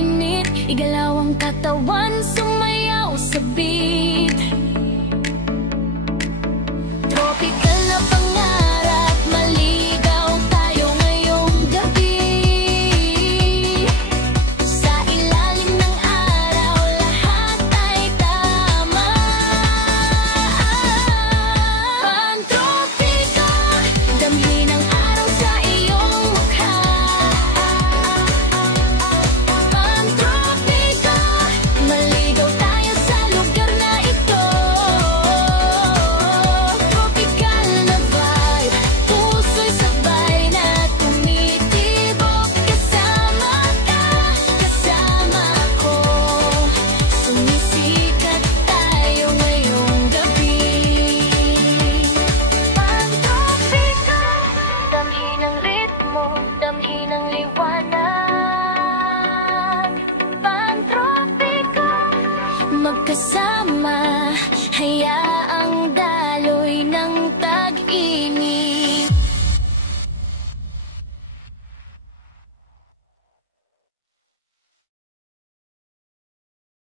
init, igalaw ang katawan, sumayaw sa beat. Tropical na pangarap, maligaw tayo ngayong gabi. Sa ilalim ng araw, lahat ay tama. Pantropiko, damhin ang araw sa iyong mukha. Pantropiko, maligaw tayo sa lugar na ito. Tropical na vibe, puso'y sabay na tumitibok. Kasama ka, kasama ko, sumisikat tayo ngayong gabi. Pantropiko, damhin ang ritmo, damhin ang liwanag. Pantropiko, magkasama